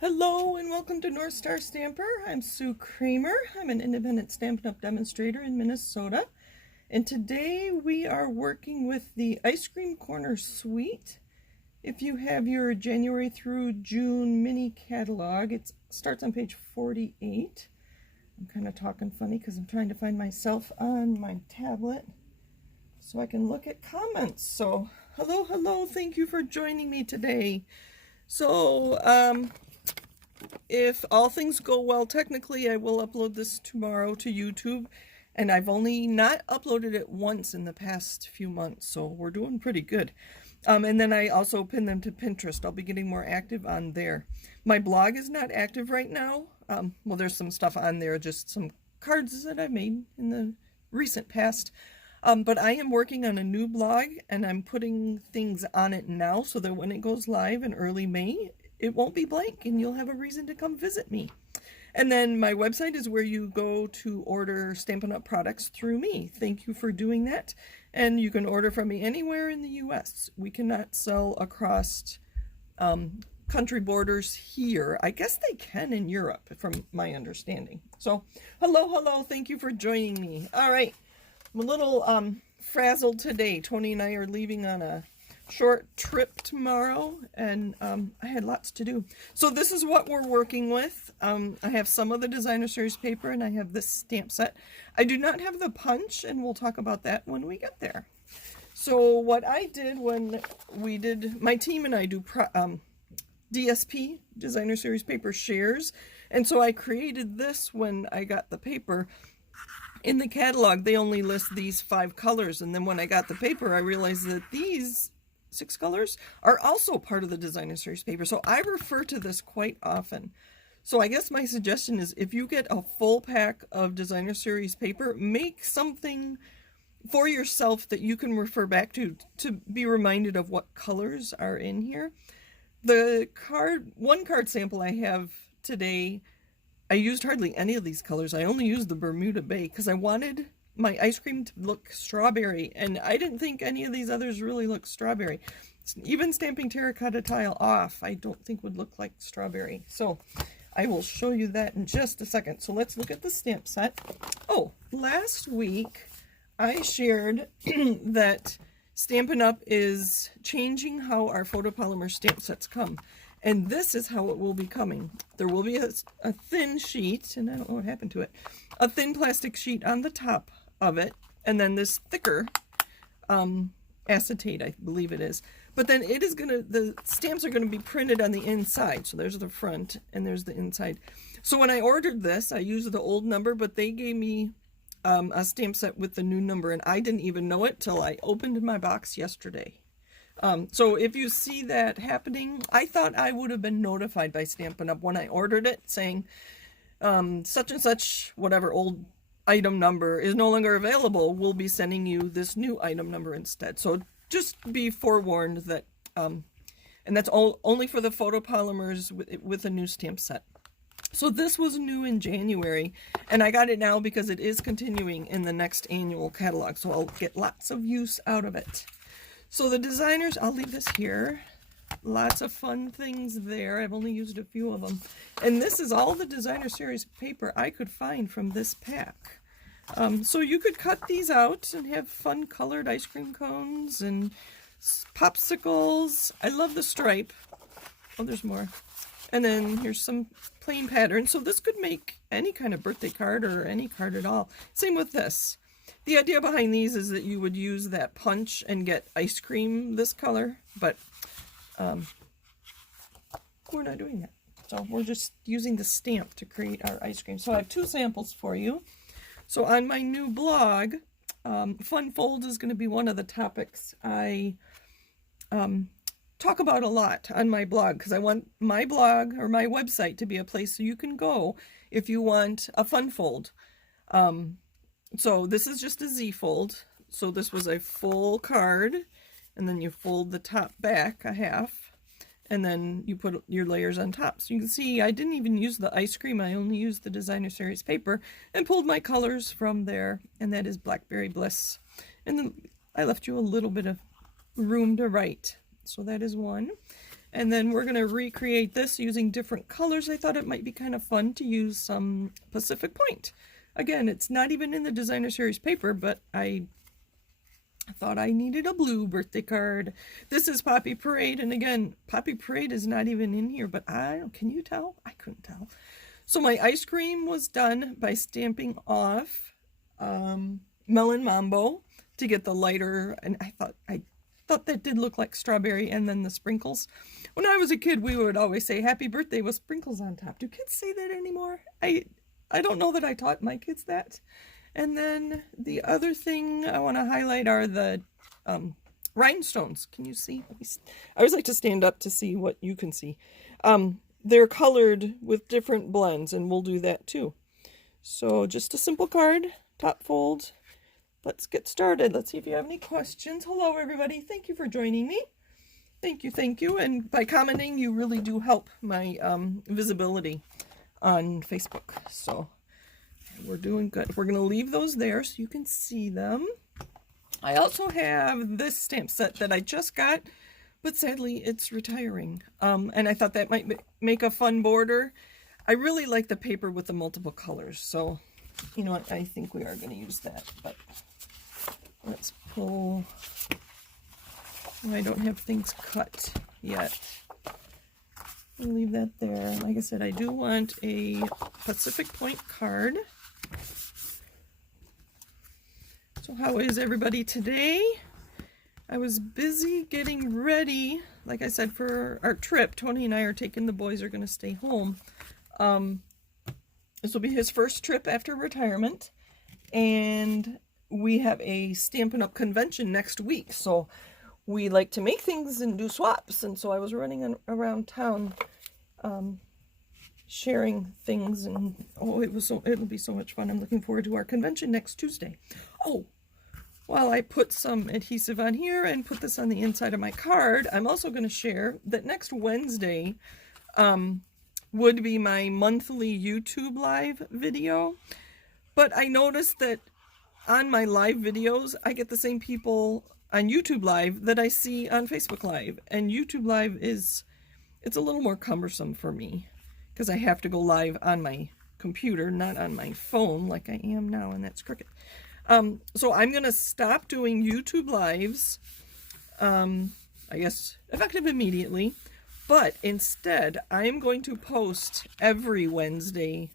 Hello and welcome to North Star Stamper. I'm Sue Kremer. I'm an independent Stampin' Up! Demonstrator in Minnesota. And today we are working with the Ice Cream Corner Suite. If you have your January through June mini catalog, it starts on page 48. I'm kind of talking funny because I'm trying to find myself on my tablet so I can look at comments. So hello, thank you for joining me today. So, if all things go well, technically I will upload this tomorrow to YouTube, and I've only not uploaded it once in the past few months, so we're doing pretty good. And then I also pin them to Pinterest. I'll be getting more active on there. My blog is not active right now. Well, there's some stuff on there, just some cards that I've made in the recent past. But I am working on a new blog, and I'm putting things on it now so that when it goes live in early May, it won't be blank and you'll have a reason to come visit me. And then my website is where you go to order Stampin' Up! Products through me. Thank you for doing that. And you can order from me anywhere in the U.S. We cannot sell across country borders here. I guess they can in Europe, from my understanding. So, hello, thank you for joining me. All right, I'm a little frazzled today. Tony and I are leaving on a short trip tomorrow, and I had lots to do. So this is what we're working with. I have some of the designer series paper, and I have this stamp set. I do not have the punch, and we'll talk about that when we get there. So what I did when we did, my team and I do DSP, designer series paper shares, and so I created this when I got the paper. In the catalog, they only list these 5 colors, and then when I got the paper, I realized that these 6 colors are also part of the designer series paper. So I refer to this quite often. So I guess my suggestion is, if you get a full pack of designer series paper, make something for yourself that you can refer back to be reminded of what colors are in here. The one card sample I have today, I used hardly any of these colors. I only used the Bermuda Bay because I wanted my ice cream to look strawberry, and I didn't think any of these others really look strawberry. Even stamping terracotta tile off, I don't think would look like strawberry. So I will show you that in just a second. So let's look at the stamp set. Oh, last week I shared that Stampin' Up! Is changing how our photopolymer stamp sets come. And this is how it will be coming. There will be a thin sheet, and I don't know what happened to it, a thin plastic sheet on the top of it, and then this thicker acetate, I believe it is. But then it is the stamps are gonna be printed on the inside. So there's the front and there's the inside. So when I ordered this, I used the old number, but they gave me a stamp set with the new number, and I didn't even know it till I opened my box yesterday. So if you see that happening, I thought I would have been notified by Stampin' Up! When I ordered it, saying such and such, whatever old item number is no longer available, we'll be sending you this new item number instead. So just be forewarned that, and that's only for the photopolymers with a new stamp set. So this was new in January, and I got it now because it is continuing in the next annual catalog, so I'll get lots of use out of it. So the designers, I'll leave this here. Lots of fun things there. I've only used a few of them. And this is all the designer series paper I could find from this pack. So you could cut these out and have fun colored ice cream cones and popsicles. I love the stripe. Oh, there's more. And then here's some plain pattern. So this could make any kind of birthday card or any card at all. Same with this. The idea behind these is that you would use that punch and get ice cream this color, but we're not doing that. So we're just using the stamp to create our ice cream. So I have 2 samples for you. So on my new blog, fun folds is going to be one of the topics I talk about a lot on my blog, because I want my blog or my website to be a place so you can go if you want a fun fold. So this is just a Z fold. So this was a full card, and then you fold the top back a half, and then you put your layers on top. So you can see I didn't even use the ice cream. I only used the designer series paper and pulled my colors from there, and that is Blackberry Bliss. And then I left you a little bit of room to write. So that is one. And then we're going to recreate this using different colors. I thought it might be kind of fun to use some Pacific Point. Again, it's not even in the designer series paper, but I thought I needed a blue birthday card. This is Poppy Parade, and again, Poppy Parade is not even in here, but can you tell? I couldn't tell. So my ice cream was done by stamping off Melon Mambo to get the lighter, and I thought that did look like strawberry, and then the sprinkles. When I was a kid, we would always say happy birthday with sprinkles on top. Do kids say that anymore? I don't know that I taught my kids that. And then the other thing I want to highlight are the rhinestones. Can you see? I always like to stand up to see what you can see. They're colored with different blends, and we'll do that too. So just a simple card, top fold. Let's get started. Let's see if you have any questions. Hello, everybody. Thank you for joining me. Thank you, thank you. And by commenting, you really do help my visibility on Facebook. So we're doing good. We're going to leave those there so you can see them. I also have this stamp set that I just got, but sadly it's retiring. And I thought that might make a fun border. I really like the paper with the multiple colors. So, you know what? I think we are going to use that. But let's pull. I don't have things cut yet. I'll leave that there. Like I said, I do want a Pacific Point card. So how is everybody today? I was busy getting ready, like I said, for our trip. Tony and I are taking the boys, are going to stay home. This will be his first trip after retirement. And we have a Stampin' Up! Convention next week. So we like to make things and do swaps, and so I was running around town sharing things, and it'll be so much fun. I'm looking forward to our convention next Tuesday. Oh, well, I put some adhesive on here and put this on the inside of my card. I'm also going to share that next Wednesday would be my monthly YouTube live video, but I noticed that on my live videos I get the same people on YouTube Live that I see on Facebook Live. And YouTube Live it's a little more cumbersome for me because I have to go live on my computer, not on my phone like I am now, and that's crooked. So I'm going to stop doing YouTube Lives, I guess, effective immediately. But instead, I'm going to post every Wednesday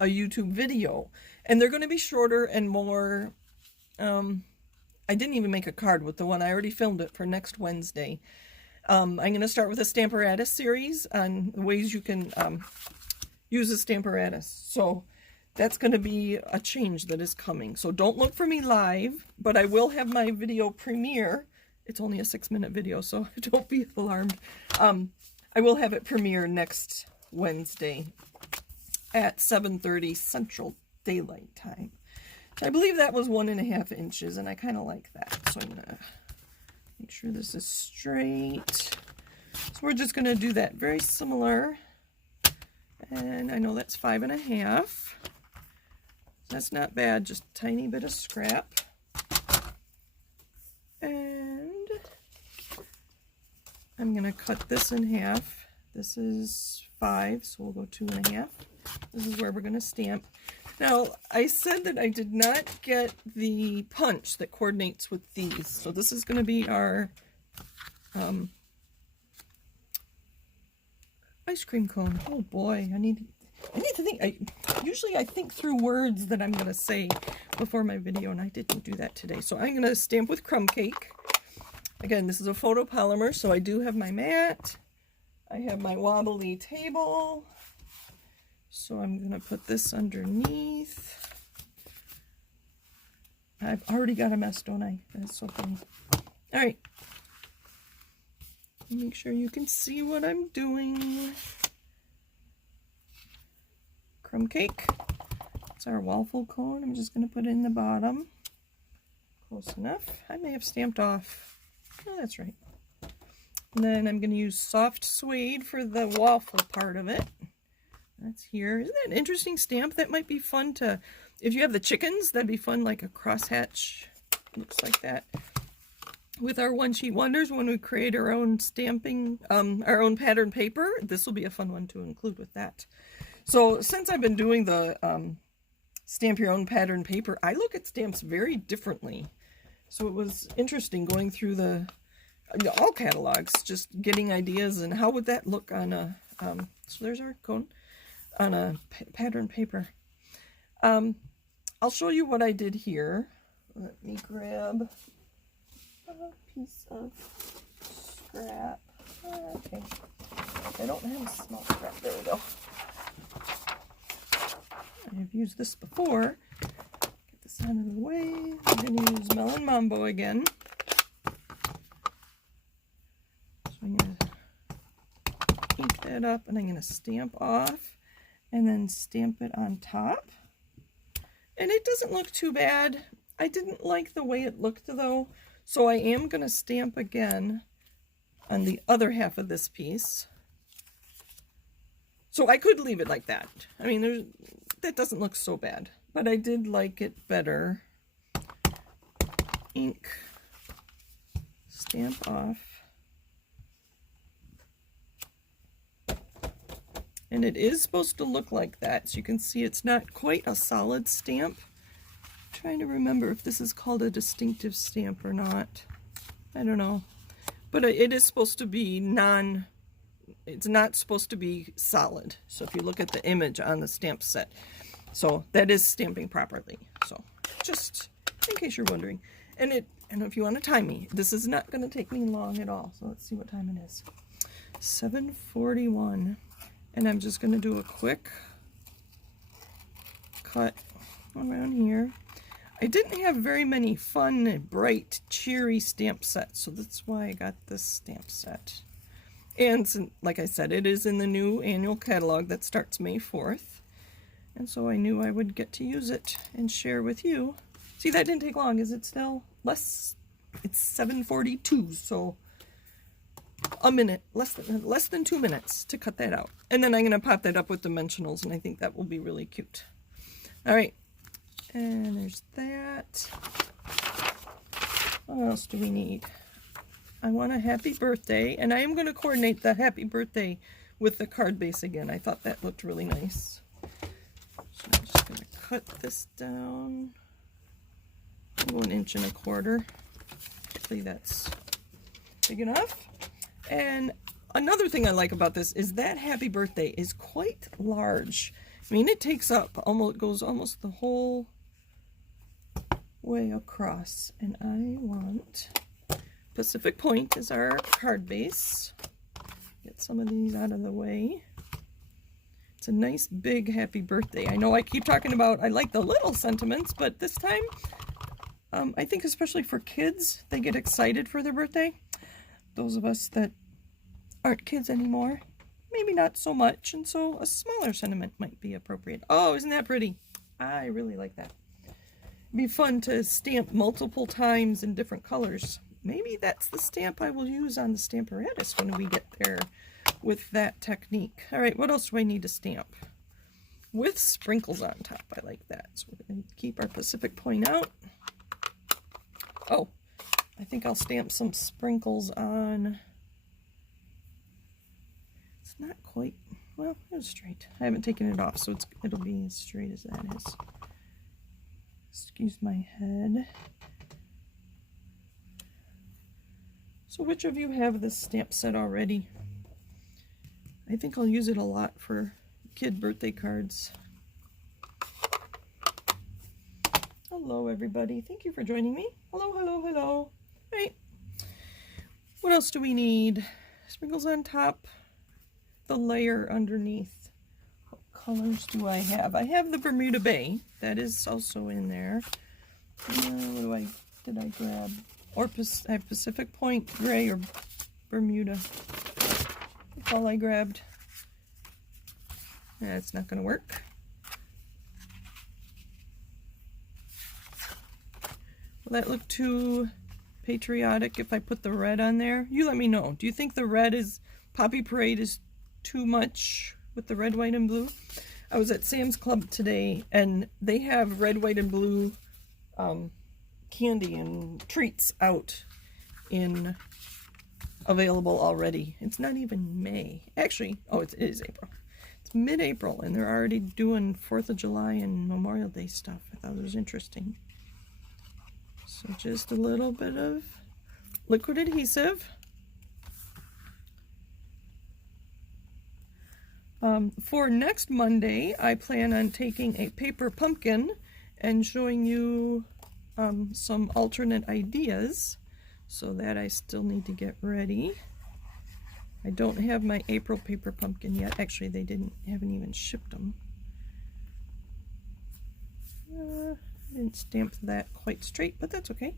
a YouTube video. And they're going to be shorter and more... I didn't even make a card with the one. I already filmed it for next Wednesday. I'm going to start with a Stamparatus series on ways you can use a Stamparatus. So that's going to be a change that is coming. So don't look for me live, but I will have my video premiere. It's only a 6-minute video, so don't be alarmed. I will have it premiere next Wednesday at 7:30 Central Daylight Time. I believe that was 1.5 inches, and I kind of like that. So I'm going to make sure this is straight. So we're just going to do that very similar. And I know that's 5.5. That's not bad, just a tiny bit of scrap. And I'm going to cut this in half. This is 5, so we'll go 2.5. This is where we're going to stamp. Now, I said that I did not get the punch that coordinates with these. So this is going to be our ice cream cone. Oh boy, I need to think. Usually I think through words that I'm going to say before my video, and I didn't do that today. So I'm going to stamp with crumb cake. Again, this is a photopolymer, so I do have my mat. I have my wobbly table. So I'm going to put this underneath. I've already got a mess, don't I? That's so funny. All right. Make sure you can see what I'm doing. Crumb cake. It's our waffle cone. I'm just going to put it in the bottom. Close enough. I may have stamped off. Oh, that's right. And then I'm going to use soft suede for the waffle part of it. That's here. Isn't that an interesting stamp? That might be fun to, if you have the chickens, that'd be fun, like a crosshatch. Looks like that. with our one sheet wonders when we create our own stamping, our own pattern paper. This will be a fun one to include with that. So since I've been doing the stamp your own pattern paper, I look at stamps very differently. So it was interesting going through all catalogs, just getting ideas and how would that look on a, so there's our cone, on a pattern paper. I'll show you what I did here. Let me grab a piece of scrap. Okay, I don't have a small scrap. There we go. I've used this before. Get this out of the way. I'm going to use Melon Mambo again. So I'm going to ink that up and I'm going to stamp off and then stamp it on top. And it doesn't look too bad. I didn't like the way it looked though, so I am going to stamp again on the other half of this piece. So I could leave it like that. I mean, that doesn't look so bad, but I did like it better. Ink, stamp off. And it is supposed to look like that, so you can see it's not quite a solid stamp. I'm trying to remember if this is called a distinctive stamp or not. I don't know. But it is supposed to be it's not supposed to be solid. So if you look at the image on the stamp set, so that is stamping properly. So just in case you're wondering. And if you want to time me, this is not going to take me long at all. So let's see what time it is. 7:41. And I'm just going to do a quick cut around here. I didn't have very many fun, bright, cheery stamp sets, so that's why I got this stamp set. And like I said, it is in the new annual catalog that starts May 4th. And so I knew I would get to use it and share with you. See, that didn't take long. Is it still less? It's 7:42, so a minute, less than 2 minutes to cut that out. And then I'm going to pop that up with dimensionals, and I think that will be really cute. All right, and there's that. What else do we need? I want a happy birthday, and I am going to coordinate the happy birthday with the card base again. I thought that looked really nice. So I'm just going to cut this down. I'll go 1.25 inches. Hopefully that's big enough. And another thing I like about this is that happy birthday is quite large. I mean, it takes up goes almost the whole way across. And I want Pacific Point as our card base. Get some of these out of the way. It's a nice big happy birthday. I know I keep talking about I like the little sentiments, but this time I think especially for kids, they get excited for their birthday. Those of us that aren't kids anymore, maybe not so much, and so a smaller sentiment might be appropriate. Oh, isn't that pretty? I really like that. It'd be fun to stamp multiple times in different colors. Maybe that's the stamp I will use on the Stamparatus when we get there with that technique. All right, what else do I need to stamp? With sprinkles on top, I like that. So we're going to keep our Pacific Point out. Oh, I think I'll stamp some sprinkles on. It's not quite, well, it was straight. I haven't taken it off, so it'll be as straight as that is. Excuse my head. So which of you have this stamp set already? I think I'll use it a lot for kid birthday cards. Hello everybody, thank you for joining me. Hello, hello, hello. All right, what else do we need? Sprinkles on top, the layer underneath. What colors do I have? I have the Bermuda Bay, that is also in there. What did I grab? Or I have Pacific Point Gray or Bermuda. That's all I grabbed. That's not going to work. Will that look too patriotic if I put the red on there? You let me know. Do you think the red is, Poppy Parade is too much with the red, white, and blue? I was at Sam's Club today and they have red, white, and blue candy and treats out in available already. It's not even May. Actually, oh, it is April. It's mid-April, and they're already doing 4th of July and Memorial Day stuff. I thought it was interesting. So just a little bit of liquid adhesive. For next Monday, I plan on taking a paper pumpkin and showing you some alternate ideas. So that I still need to get ready. I don't have my April paper pumpkin yet. Actually, they haven't even shipped them. I didn't stamp that quite straight, but that's okay.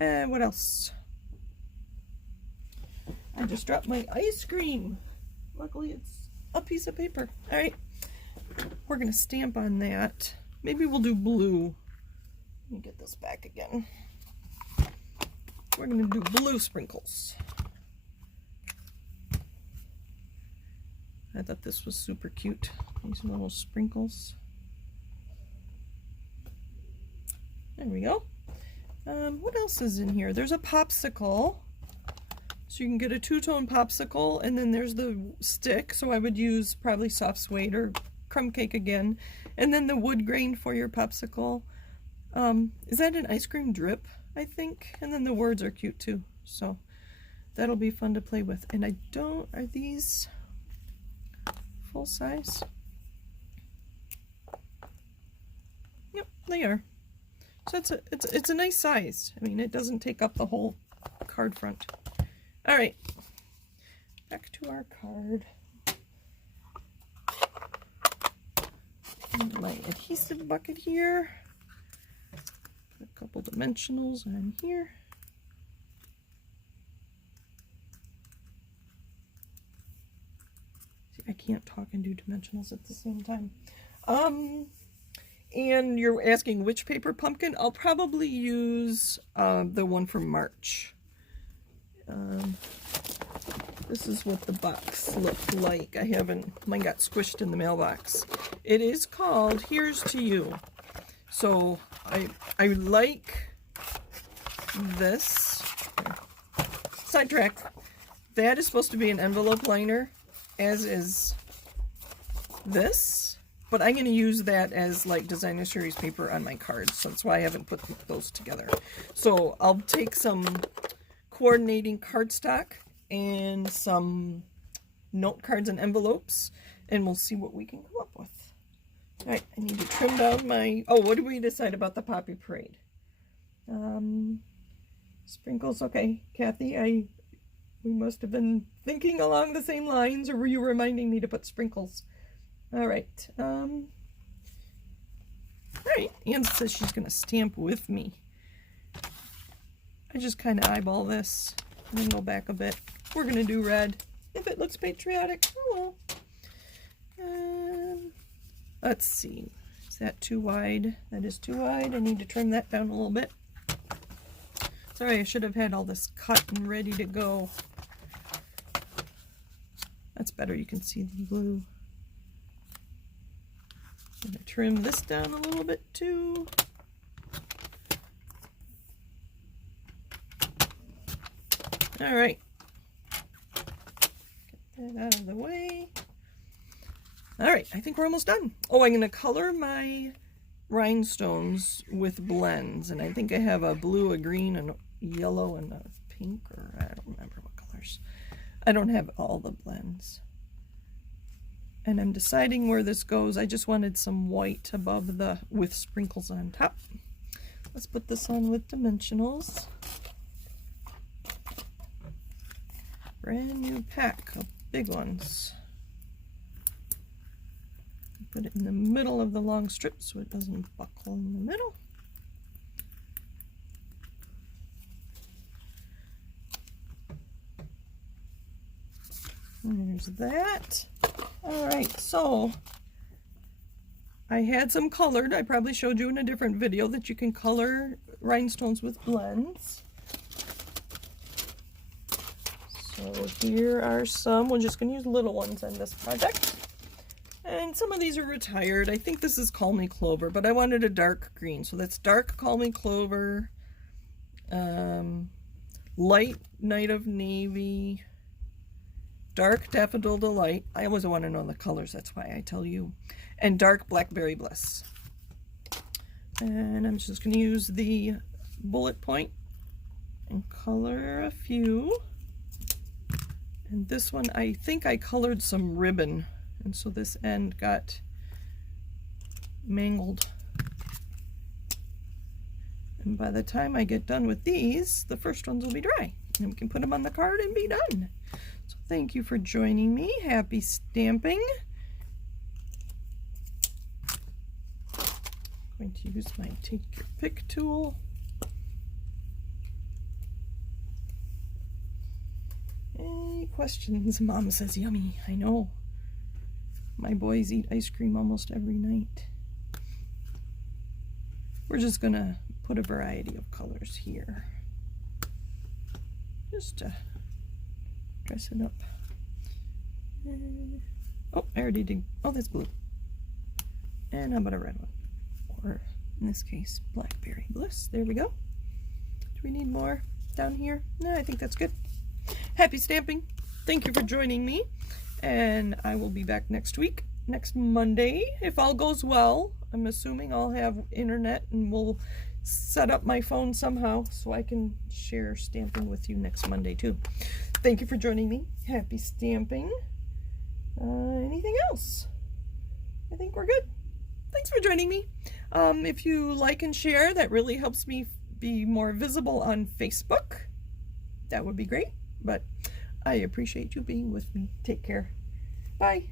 What else? I just dropped my ice cream. Luckily, it's a piece of paper. All right, we're gonna stamp on that. Maybe we'll do blue. Let me get this back again. We're going to do blue sprinkles. I thought this was super cute. These little sprinkles. There we go. What else is in here? There's a popsicle. So you can get a two-tone popsicle, and then there's the stick. So I would use probably soft suede or crumb cake again. And then the wood grain for your popsicle. Is that an ice cream drip? I think, and then the words are cute too, so that'll be fun to play with. And are these full size? Yep, they are. So it's a nice size. I mean, it doesn't take up the whole card front. All right, back to our card. And my adhesive bucket here. A couple dimensionals on here. See, I can't talk and do dimensionals at the same time. And you're asking which paper pumpkin? I'll probably use the one from March. This is what the box looked like. Mine got squished in the mailbox. It is called Here's to You. So I like this. Sidetrack. That is supposed to be an envelope liner, as is this. But I'm going to use that as like designer series paper on my cards. So that's why I haven't put those together. So I'll take some coordinating cardstock and some note cards and envelopes, and we'll see what we can come up with. All right, I need to trim down my... Oh, what did we decide about the Poppy Parade? Sprinkles, okay. Kathy, we must have been thinking along the same lines, or were you reminding me to put sprinkles? All right. All right, Anne says she's going to stamp with me. I just kind of eyeball this and then go back a bit. We're going to do red. If it looks patriotic, oh well. Let's see. Is that too wide? That is too wide. I need to trim that down a little bit. Sorry, I should have had all this cut and ready to go. That's better. You can see the blue. I'm going to trim this down a little bit too. All right. Get that out of the way. All right, I think we're almost done. Oh, I'm going to color my rhinestones with blends, and I think I have a blue, a green, and a yellow, and a pink, or I don't remember what colors. I don't have all the blends. And I'm deciding where this goes. I just wanted some white above with sprinkles on top. Let's put this on with dimensionals. Brand new pack of big ones. Put it in the middle of the long strip so it doesn't buckle in the middle. There's that. All right, so I had some colored. I probably showed you in a different video that you can color rhinestones with blends. So here are some. We're just going to use little ones on this project. And some of these are retired. I think this is Call Me Clover, but I wanted a dark green. So that's dark Call Me Clover, light Night of Navy, dark Daffodil Delight. I always want to know the colors, that's why I tell you. And dark Blackberry Bliss. And I'm just going to use the bullet point and color a few. And this one, I think I colored some ribbon, and so this end got mangled. And by the time I get done with these, the first ones will be dry, and we can put them on the card and be done. So thank you for joining me. Happy stamping. I'm going to use my Take Your Pick tool. Any questions? Mom says yummy. I know. My boys eat ice cream almost every night. We're just gonna put a variety of colors here, just to dress it up. Oh, I already did. Oh, that's blue. And how about a red one? Or in this case, Blackberry Bliss. There we go. Do we need more down here? No, I think that's good. Happy stamping. Thank you for joining me. And I will be back next week, next Monday, if all goes well. I'm assuming I'll have internet and we'll set up my phone somehow so I can share stamping with you next Monday too. Thank you for joining me. Happy stamping. Anything else? I think we're good. Thanks for joining me. If you like and share, that really helps me be more visible on Facebook. That would be great, but I appreciate you being with me. Take care. Bye.